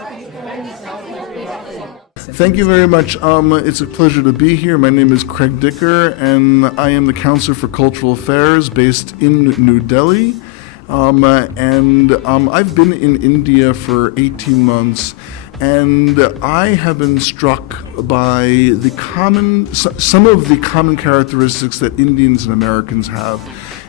Thank you very much. It's a pleasure to be here. My name is Craig Dicker, and I am the Counselor for Cultural Affairs based in New Delhi. I've been in India for 18 months, and I have been struck by some of the common characteristics that Indians and Americans have.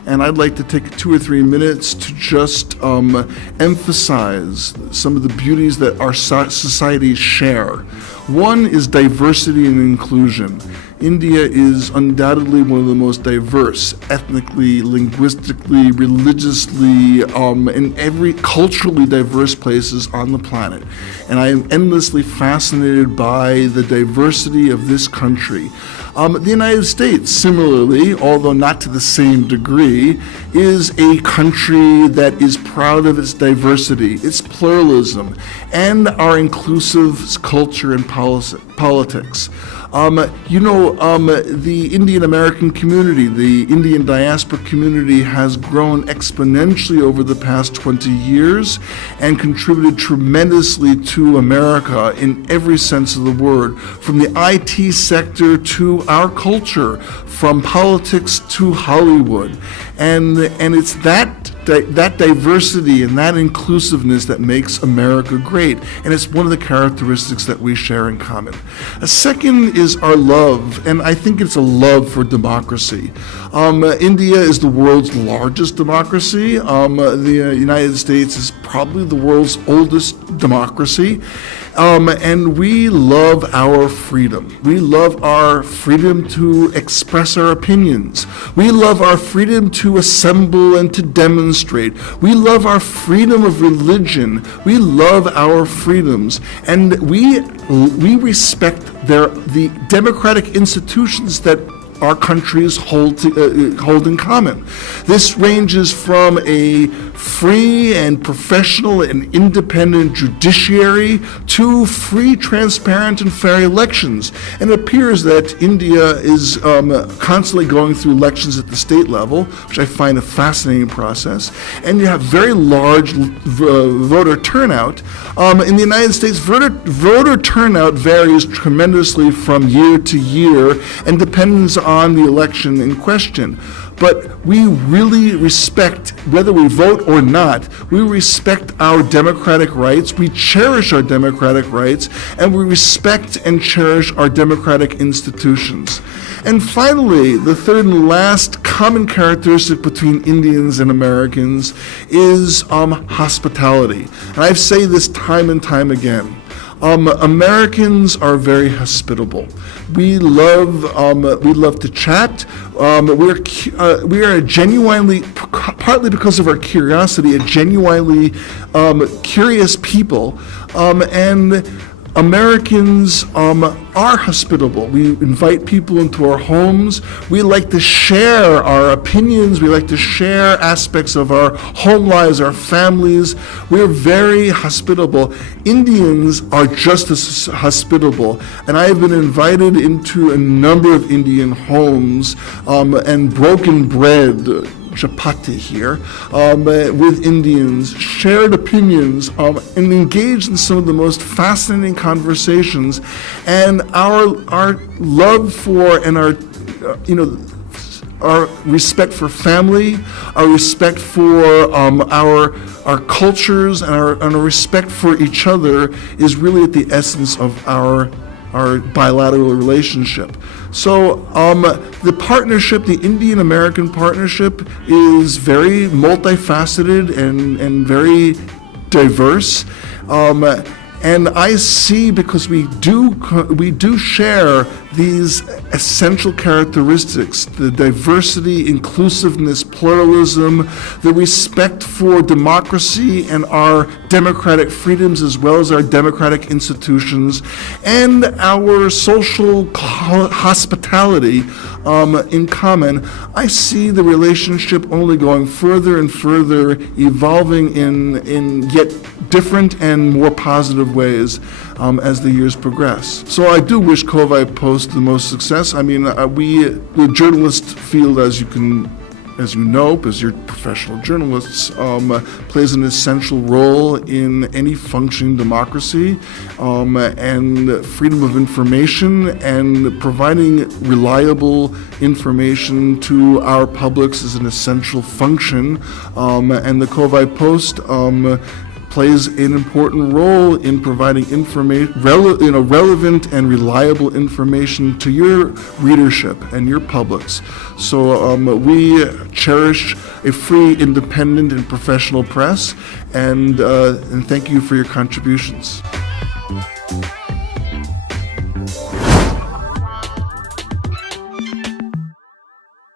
And I'd like to take 2 or 3 minutes to just emphasize some of the beauties that our societies share. One is diversity and inclusion. India is undoubtedly one of the most diverse, ethnically, linguistically, religiously, and every culturally diverse places on the planet. And I am endlessly fascinated by the diversity of this country. The United States, similarly, although not to the same degree, is a country that is proud of its diversity, its pluralism, and our inclusive culture and politics. The Indian American community, the Indian diaspora community has grown exponentially over the past 20 years and contributed tremendously to America in every sense of the word, from the IT sector to our culture, from politics to Hollywood. And it's that diversity and that inclusiveness that makes America great, and it's one of the characteristics that we share in common. A second is our love, and I think it's a love for democracy. India is the world's largest democracy. The United States is probably the world's oldest democracy. And we love our freedom. We love our freedom to express our opinions. We love our freedom to assemble and to demonstrate. We love our freedom of religion. We love our freedoms. And we respect the democratic institutions that our countries hold in common. This ranges from a free and professional and independent judiciary to free, transparent, and fair elections. And it appears that India is constantly going through elections at the state level, which I find a fascinating process. And you have very large voter turnout. In the United States, voter turnout varies tremendously from year to year and depends on the election in question. But we really respect, whether we vote or not, we respect our democratic rights, we cherish our democratic rights, and we respect and cherish our democratic institutions. And finally, the third and last common characteristic between Indians and Americans is hospitality. And I say this time and time again. Americans are very hospitable. We love to chat. We are genuinely, partly because of our curiosity, a genuinely curious people, and Americans are hospitable. We invite people into our homes. We like to share our opinions. We like to share aspects of our home lives, our families. We're very hospitable. Indians are just as hospitable. And I have been invited into a number of Indian homes and broken bread, chapati here, with Indians, shared opinions, and engaged in some of the most fascinating conversations. And our love for and our respect for family, our respect for our cultures, and our respect for each other is really at the essence of our bilateral relationship. So the partnership, the Indian-American partnership, is very multifaceted and very diverse. And I see, because we do share these essential characteristics, the diversity, inclusiveness, pluralism, the respect for democracy and our democratic freedoms as well as our democratic institutions, and our social hospitality in common. I see the relationship only going further and further, evolving in yet different and more positive ways as the years progress. So I do wish Covai Post the most success. I mean, the journalist field, as you can as you know, because you're professional journalists, plays an essential role in any functioning democracy, and freedom of information and providing reliable information to our publics is an essential function. And the Covai Post plays an important role in providing relevant and reliable information to your readership and your publics. So we cherish a free, independent, and professional press, and thank you for your contributions.